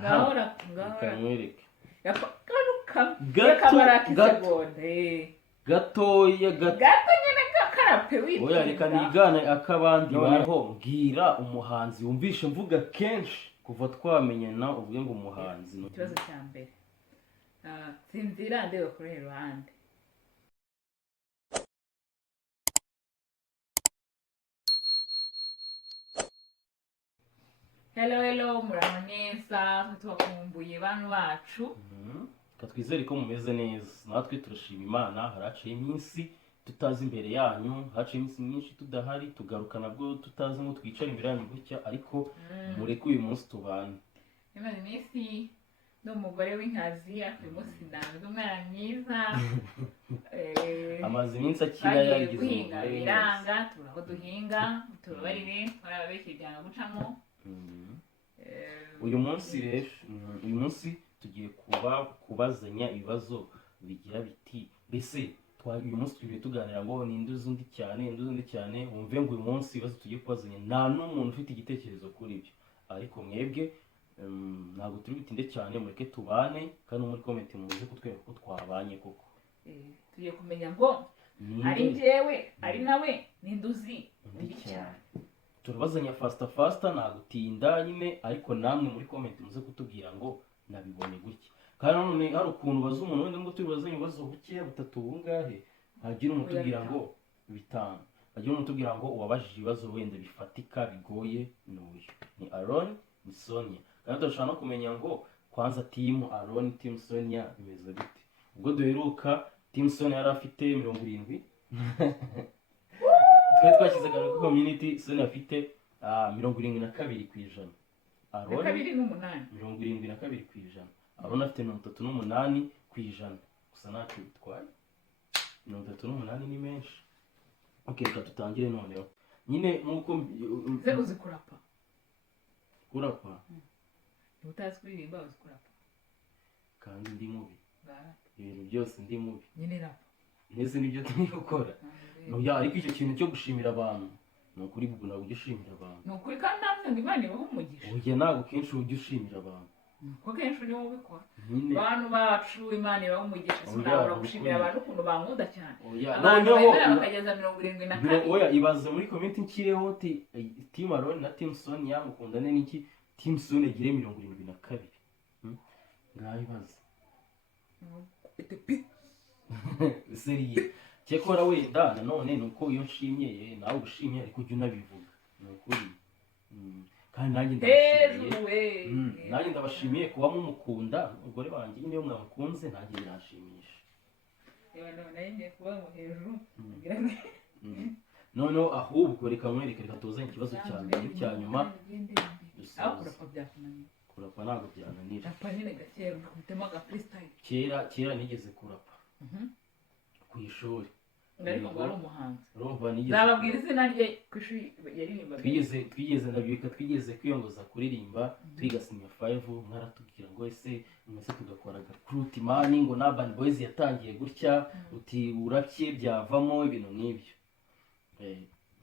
ngahora kamwereke garuka Gato- kamara gato- kisegonde gatoya gato nyene gakarape witwa oya reka nigane akabandi bariho mbwira umuhanzi wumvishe mvuga kenshi kuva twamenyana uvuge ngo umuhanzi ikibazo cya mbere sinzira ndeba kuri iruhande hello muraho neza tubakumbuye bantu bacu twizere ko mumeze neza natwe turashima imana haraciye iminsi tutazi imbere yanyu haciye iminsi myinshi tudahari tugaruka nabwo tutazi ngo twicara imbere yanyu gutya ariko mureke uyu munsi tubane imaze iminsi n'umugore w'inkazi uyu munsi ndanze umwana mwiza amaze iminsi akira yagize guhinga biranga tubura aho duhinga tubabarire barababeshye byanga gucamo uyu munsi rero uyu munsi tugiye kubazanya ibibazo bigira biti mbese uyu munsi tugiye tuganira ngo ninde uzi undi cyane wumve ngo uyu munsi ibibazo tugiye kubazanya nta n'umuntu ufite igitekerezo kuri byo ariko mwebwe ntabwo turi butinde cyane mureke tubane kandi muri komenti muze kutwereka ko twabanye koko tugiye kumenya ngo ari njyewe ari nawe ninde uzi undi cyane turabazanya fasita ntagutinda nyine ariko namwe muri komenti muze kutubwira ngo nabibone gutya kandi nanone hari ukuntu baza umuntu wenda ngo tubibazanye ibibazo bukeya butatu bungahe hagira umutubwira ngo bitanu hagira umutubwira ngo uwabajije ibibazo wenda bifatika bigoye n'uyu ni Aaron ni Sonia kandi turashaka no kumenya ngo kwanza timu Aaron timu Sonia bimeze gute ubwo duheruka timu Sonia yari afite 70 twari twashyizega muri community Sonia afite 72%. Aaron 72%. Aaron afite 38%. Gusa ntacyo bitwaye 38 ni menshi. Okay, reka tutangire noneho nyine nkuko uzi kurapa utazi kuririmba uzi kurapa kandi ndi mubi ibintu byose ndi mubi nyine rapa nese nibyo turi gukora oya ariko icyo kintu cyo gushimira abantu ni ukuri bwo ntabwo ujya ushimira abantu ni ukuri kandi ntabwo ngo Imana ibahe umugisha oya ntabwo kenshi ujya ushimira abantu ko kenshi niwo ubikora abantu bacu Imana ibahe umugisha sinabura gushimira abantu ukuntu bankunda cyane abantu bemera bakageza 72 oya ibaze muri comment nkireho team Aaron na team Sonia mukundane n'iki team Sonia igire 72 ngaho ibaze seriye cyekora wenda nanone nuko iyo nshimye nawe ushimye ariko ujye unabivuga ni ukuri kandi nanjye ndabashimiye kuba mumukunda umugore wanjye niyo mwamukunze nanjye birashimisha noneho ahubwo reka tuzanye ikibazo cya mbere cya nyuma kurapa ntabwo byananira kera nigeze kurapa ku ishuri ariko ngo ari umuhanzi urumva nababwira izina rye ku ishuri yaririmba twigeze kwiyongoza kuririmba twiga senior 5 mwaratubwira ngo ese mwese tugakora recruit mani ngo na Urban Boys yatangiye gutya uti urapye byavamo ibintu nk'ibyo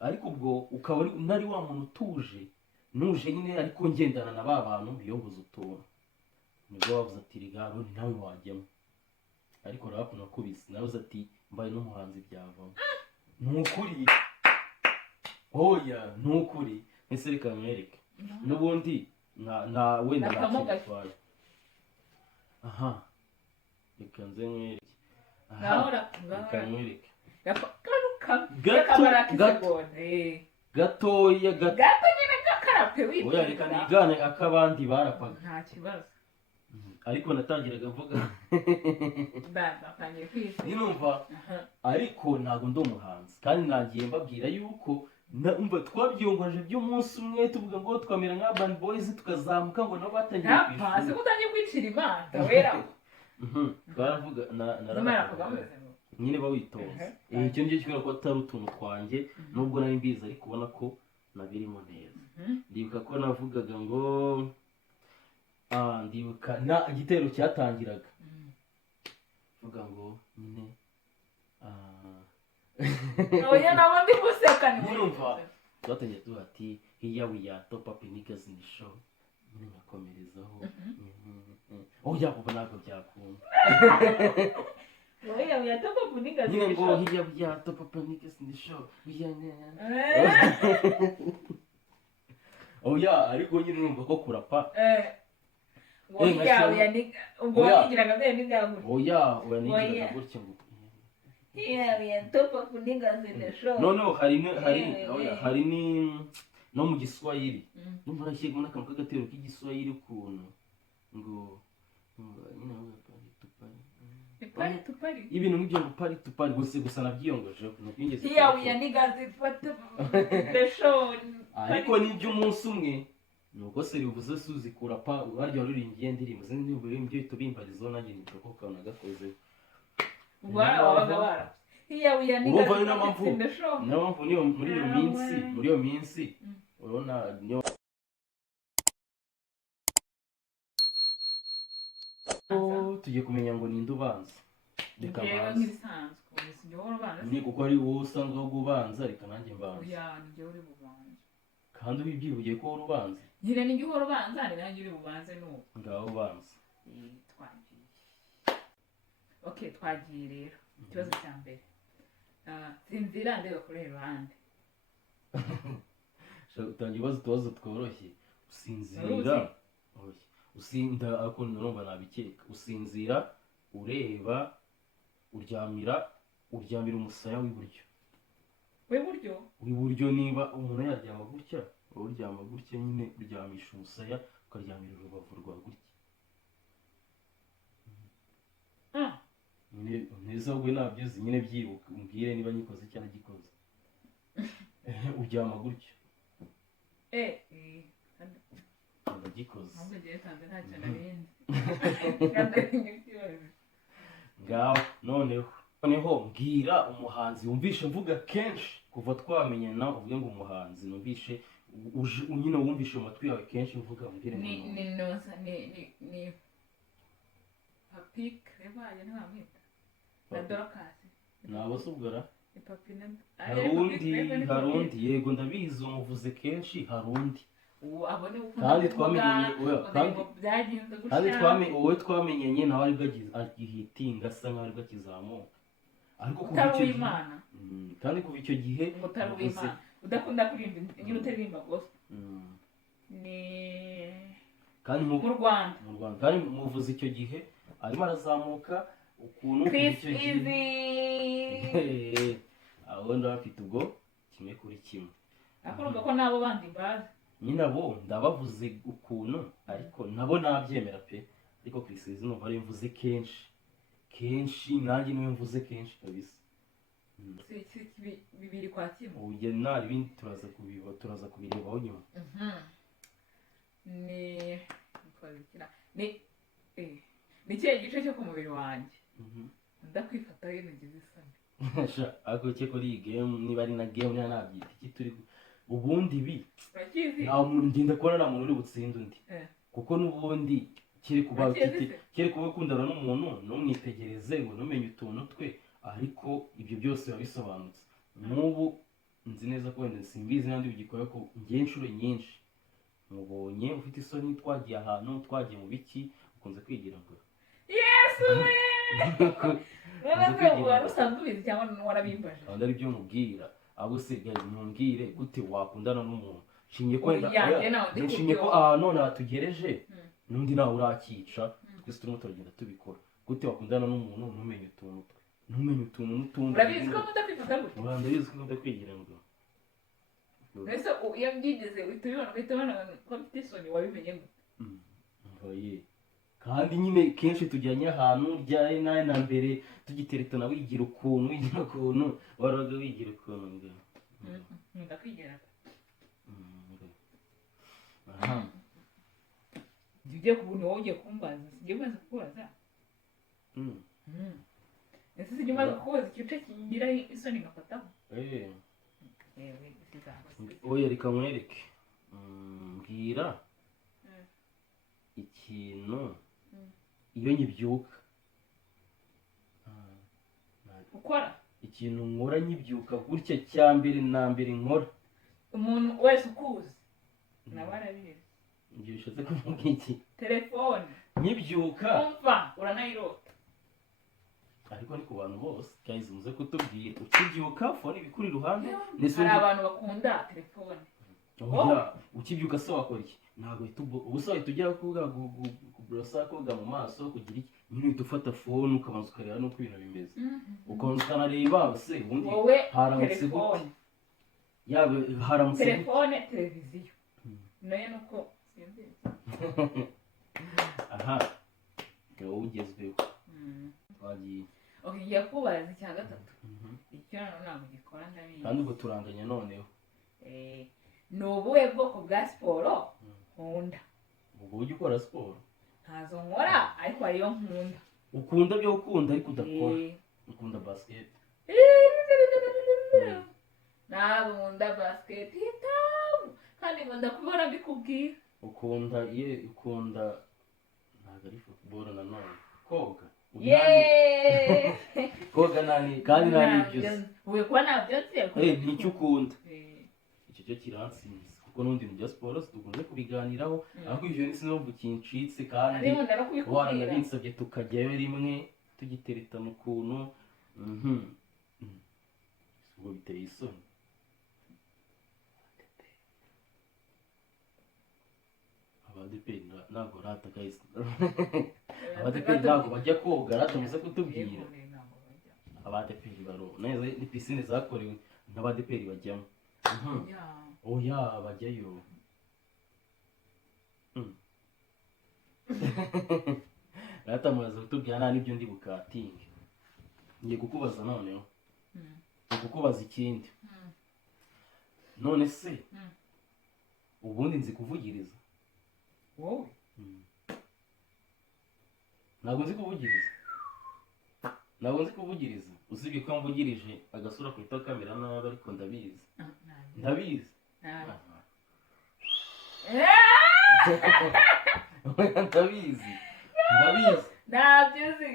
ariko ubwo ukaba nari wa muntu utuje nuje nyine ariko ngendana na ba bantu biyongoza utuntu nibwo bavuze ati rigaro nawe wajyamo ariko rap nakubise navuze ati mbaye n'umuhanzi byavamo nukuri oya nukuri ese reka mwereke n'ubundi na wenda nakitwaye aha reka nze mwereke reka mwereke gatoya nyine gakarape witwa oya reka nigane akabandi barapaga nta kibazo ariko natangiraga mvuga batangiye kwisi numva ariko ntago ndi umuhanzi kandi nagiye mbabwira yuko umva twabyongoje by'umunsi umwe tuvuga ngo twamera nka Urban Boys tukazamuka ngo nabo batangiye kwishima nta se utangiye kwicira imana wera baravuga nyine bawitoza icyo ngicyo kibera ko atari utuntu twanjye nubwo nari mbizi ariko ubona ko nabirimo neza ndibuka ko navugaga ngo ndibuka igitero cyatangiraga vuga ngo nyine oya nabo ndi guseka ni urumva twatangiye tuba ati here we are top up niggas in the show nyine nkakomerezaho oya ubu ntabwo byakunda oya top up nigga nyine ngo zisho hirya bya top up niggas in the show oya ariko nyine urumva ko kurapa oya nigga ubwo wigiraga bya nigga oya nigiraga gutya ngo yeah top up niggas in the show hari ni no mu Giswahili numva arashyirwa n'akantu k'agatero k'igiswahili ukuntu ngo pari tupari ibintu nk'ibyo ngo pari tupari gusa nabyiyongoje nukwingeze yeah niggas the show ariko n'ibyo umunsi umwe nuko se bivuze suzi kurapa baryo ruringiye ndirimbo zindi ndirimbo byo tubimbarizo nanjye nitoko kana gakoze wabagabara yeah niggas in the show mpamvu niyo muri iyo minsi urabona niyo tugiye kumenya ngo ninde ubanza reka mbanze ni kuko ari wowe usanzwe wo kubanza reka nanjye mbanze kandi ubibyibugiye ko wowe ubanza nyine ni uhora ubanza ni nanjye uri bubanze n'ubu ngaho ubanza twagiye okay twagiye rero ikibazo cya mbere sinzira ndeba kuri iruhande utangiye utubazo tworoshye usinzira usinda ariko numva nabikeka usinzira ureba uryamira umusaya w'iburyo niba umuntu yaryama gutya wowe uryama gutya nyine uryamisha umusaya ukaryamira urubavu rwa gutya nyine neza we nabyizi nyine byibuka umbwire niba nyikoze cyangwa gikoze uryama gutya ndagikoze ngaho noneho mbwira umuhanzi wumvishe mvuga kenshi kuva twamenyana uvuge ngo umuhanzi numvishe nyine wumvishe mu matwi yawe kenshi mvuga mbwire ni papik rebaye ntibamwita na dorokasi nabo subwara hari undi yego ndabizi umuvuze kenshi hari undi kandi wowe twamenyanye nawe aribwo agihitinga asa nkaho aribwo akizamuka ariko kuva icyo gihe udakunda kuririmba nyine utaririmba gospel ni kandi mu Rwanda kandi muvuze icyo gihe arimo arazamuka ukuntu icyo gihe abo ndabafite ubwo kimwe kuri kimwe akoruka ko nabo bandi mbazi nyine abo ndabavuze ukuntu ariko nabo nabyemera pe ariko Chris numva ari mvuze kenshi nanjye niwe mvuze kenshi kabisa bibiri kwa kimwe ugiye nari bindi turaza kubirebaho nyuma ni kihe gice cyo ku mubiri wanjye ndakwifata rero ngize isoni ariko cye kuri iyi game niba ari na game nabyita iki turi ubundi bi nta muntu ngenda kubona nta muntu uri butsinde undi kuko n'ubundi kiri kuba ukundana n'umuntu ntumwitegereze ngo ntumenye utuntu twe ariko ibyo byose biba bisobanutse nk'ubu nzi neza ko wenda simbizi n'andi bigikora ko ngiye inshuro nyinshi mubonye ufite isoni twagiye ahantu twagiye mu biki ukunze kwigira ngo yesu wari usanzwe ubizi cyangwa warabimbaje kandi ari byo mubwira abo usigaye mumbwire gute wakundana n'umuntu nshingiye ko none hatugereje n'undi nawe urakica twese turimo turagenda tubikora gute wakundana n'umuntu ntumenye utuntu n'utundi urabizi ko mudakwifata gutya ndabizi ko mudakwigira ngo mbese iyo byigeze uhita ubona ko mfite isoni wabimenye gute kandi nyine kenshi tujyanye ahantu ryari nawe na mbere tugiteretana wigira ukuntu waraga wigira ukuntu ndakwigira ugiye kubona wowe ugiye kumbaza sijya umaze kukubaza ese sijya umaze kukubaza igice kigira isoni ngafataho oya reka mwereke mbwira ikintu iyo nyibyuka ukora ikintu nkora nyibyuka gutya cya mbere na mbere nkora umuntu wese ukuzi nawe arabizi ibyo bishatse kuvuga iki telefone nkibyuka umva uranayirota ariko ni ku bantu bose guys muze kutubwira ukibyuka phone ibikuri iruhande hari abantu bakunda telefone ukibyuka se wakora iki ntabwo ubusa wahita ujya kubrosa koga mu maso kugira iki nyine uhita ufata phone ukabanza ukareba n'uko ibintu bimeze ukabanza ukanareba se ubundi haramutse gute yaba haramutse telefone televiziyo nayo nuko simbizi aha wowe ugezweho twagiye ngiye kubaza icya gatatu icyo ntabwo gikora ndabizi kandi ubwo turanganya noneho ni ubuhe bwoko bwa siporo nkunda ubwo ujya ukora siporo ntazo nkora ariko hariyo nkunda ukunda byo gukunda ariko udakora ukunda basket nkunda basket kandi nkunda kubona mbikubwira ukunda ntabwo ari football nanone koga koga nani kandi nani byose uwe kuba nabyo nzi nicyo ukunda icyo cyo kiransinze kuko n'undi mu bya siporo dukunze kubiganiraho ariko ibyo ni sinumva kincitse kandi waranabinsabye tukajyayo rimwe tugiteretana ukuntu ubwo biteye isoni abadeperi ntabwo rata guys abadeperi ntabwo bajya koga rata muze kutubwira abadeperi baro neza ni pisine zakorewe n'abadeperi bajyamo oya bajyayo rata muze kutubwira nta n'ibyo ndi bukatinge ngiye kukubaza noneho kukubaza ikindi none se ubundi nzi kuvugiriza wowe ntabwo nzi kuvugiriza usibye ko mvugirije agasura kuhita kamera nabi ariko ndabizi ndabizi ntabyo uzi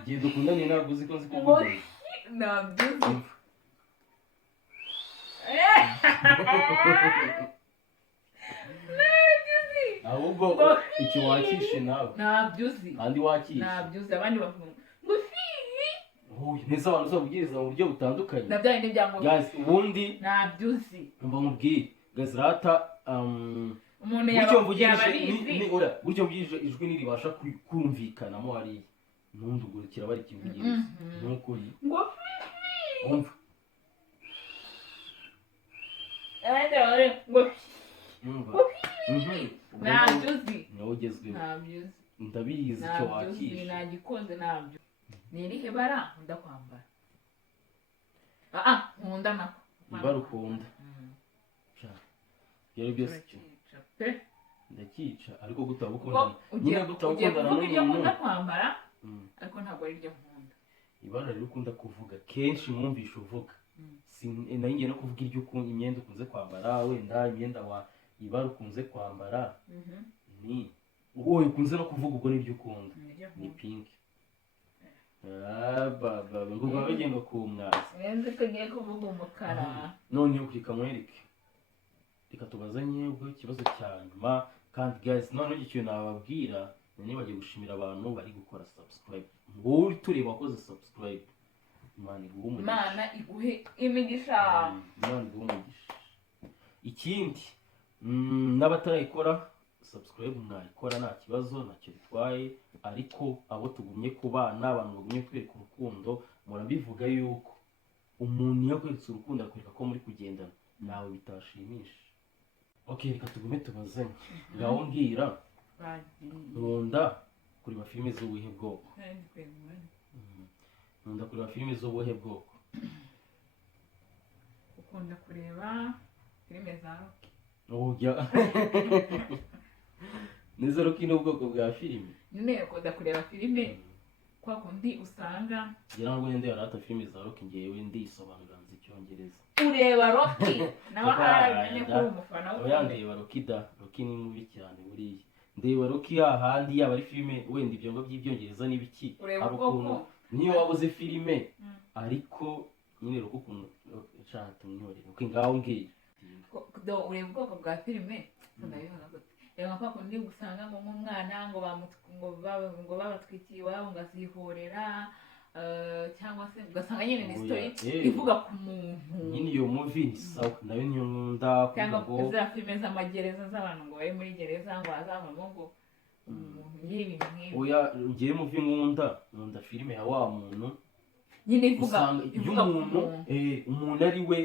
igihe dukundaniye ntabwo uzi ko nzi kuvugiriza ntabyo uzi ahubwo icyo wakishe nawe ntabyo uzi kandi wakishe ntabyo uzi abandi bavuga ngo fiyi neza abantu uzabubwiriza mu buryo butandukanye nabyo ari n'ibyangombwa ubundi ntabyo uzi mba mubwire gazirata umuntu gutyo mvugirije ijwi ntiribasha kumvikanamo hariya n'ubundi ubwo kiraba ari ikivugiriza n'ukuri ngo umva abandi bari ngo ntabyo uzi nawe ugezweho ntabyo uzi ndabizi icyo wakishe nagikunze ntabyo ni irihe bara nkunda kwambara nkunda nako ibara ukunda byari byose icyo ndakica ariko gutabukundana nyine gutabukundana n'umuntu nkunda kwambara ariko ntabwo ari ryo nkunda ibara rero ukunda kuvuga kenshi mwumvisha uvuga nayo no kuvuga iryo ukunda imyenda ukunze kwambara wenda imyenda ibara ukunze kwambara ni wowe ukunze no kuvuga ubwo n'iryo ukunda ni pink ngo bagenda ku mwazi nzi ko ngiye kuvuga umukara noneho kamwereke reka tubazanye ubwo ikibazo cya nyuma kandi guys noneho icyo nababwira nibagiye gushimira abantu bari gukora subscribe wowe uri tureba wakoze subscribe Imana iguhe imigisha ikindi n'abatarayikora subscribe mwayikora nta kibazo ntacyo bitwaye ariko abo tugumye kubana abantu bagumye twereka urukundo murabivuga yuko umuntu iyo akweretse urukundo akwereka ko muri kugendana nawe bitashimisha reka tugume tubazanye ngaho mbwira nkunda kureba filime z'ubuhe bwoko nkunda kureba filime z'ubuhe bwoko ukunda kureba filime za Rocky neza Rocky ni ubwoko bwa filime nyine ukunda kureba filime kwa kundi usanga ngira ngo wenda yarata filime za Rocky ngewe ndisobanura nzi icyongereza ureba Rocky nawe haramenye ko uri umufana ndeba Rocky Rocky ni mubi cyane buriya ndeba Rocky hahandi yaba ari filime wenda ibyo ngo by'ibyongereza n'ibiki hari ukuntu niyo wabuze filime ariko nyine Rocky ukuntu nshaka tumyorere uko ngaho ngiye ureba ubwoko bwa filime ndabivuga gute reba kwa kundi usanga ngo nk'umwana ngo ngo babatwikiye iwabo ngo azihorera cyangwa se ugasanga nyine ni story ivuga ku muntu nyine iyo movie ni sawa nayo niyo nkunda cyangwa ngo za filime z'amagereza z'abantu ngo bari muri gereza ngo hazavamo ngo umuntu y'ibintu nk'ibi oya ngiye movie nkunda filime ya wa muntu nyine ivuga umuntu umuntu ari we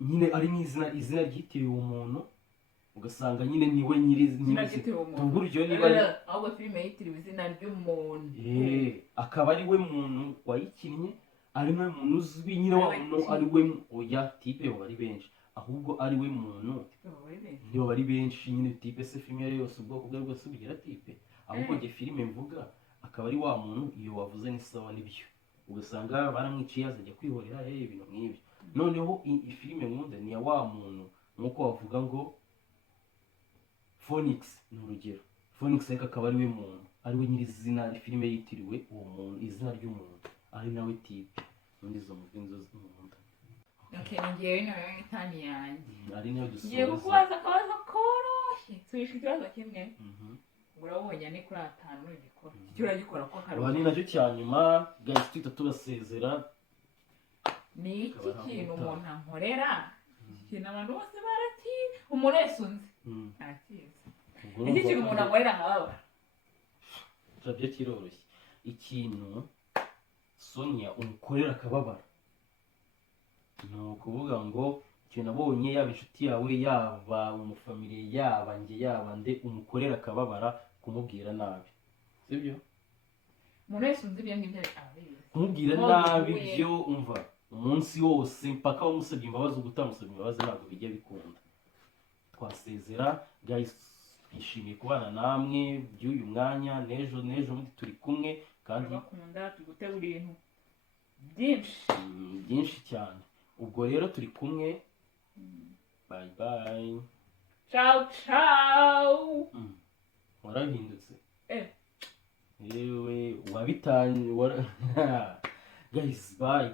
nyine ari izina ryitiriwe umuntu ugasanga nyine niwe nyiri uburyo niba ahubwo filime yitiriwe izina ry'umuntu akaba ari we muntu wayikinnye ari we muntu uzwi nyine wa muntu ari we oya tipe baba ari benshi ahubwo ari we muntu niba bari benshi nyine tipe se filime yari yose ubwoko bwe bwose bugira tipe ahubwo nge filime mvuga akaba ari wa muntu iyo wavuze ni sawa n'ibyo ugasanga baramwiciye azajya kwihorera ibintu nk'ibyo noneho filime nkunda ni ya wa muntu nk'uko wavuga ngo Phoenix ni urugero Phoenix ariko akaba ari we muntu ari we nyiri izina filime yitiriwe uwo muntu izina ry'umuntu ari nawe tipe muri izo movie nzo z'umuntu ngewe nawe n'itani yanjye ari nayo dusoza ngiye kukubaza akabazo koroshye tubisha ikibazo kimwe urabonye ni kuri 5 igikora icyo uragikora ko hari ni nacyo cya nyuma guys twita tubasezera ni iki kintu umuntu ankorera ikintu abantu bose barati umuntu wese unzi arakizi iki kintu umuntu ankorera nkababara cyabyo kiroroshye ikintu Sonia umukorera akababara ni ukuvuga ngo ikintu nabonye yaba inshuti yawe yaba umufamiliye yaba njye yaba nde umukorera akababara kumubwira nabi sibyo umuntu wese unzi ibyo ngibyo kumubwira nabi byo umva umunsi wose mpaka wamusabye imbabazi ugutamusabye imbabazi ntabwo bijya bikunda twasezera guys twishimiye kubana namwe by'uyu mwanya n'ejo muri turi kumwe kandi bakunda tugutegura ibintu byinshi cyane ubwo rero turi kumwe bye bye ciao warahindutse yewe wabitanye guys bye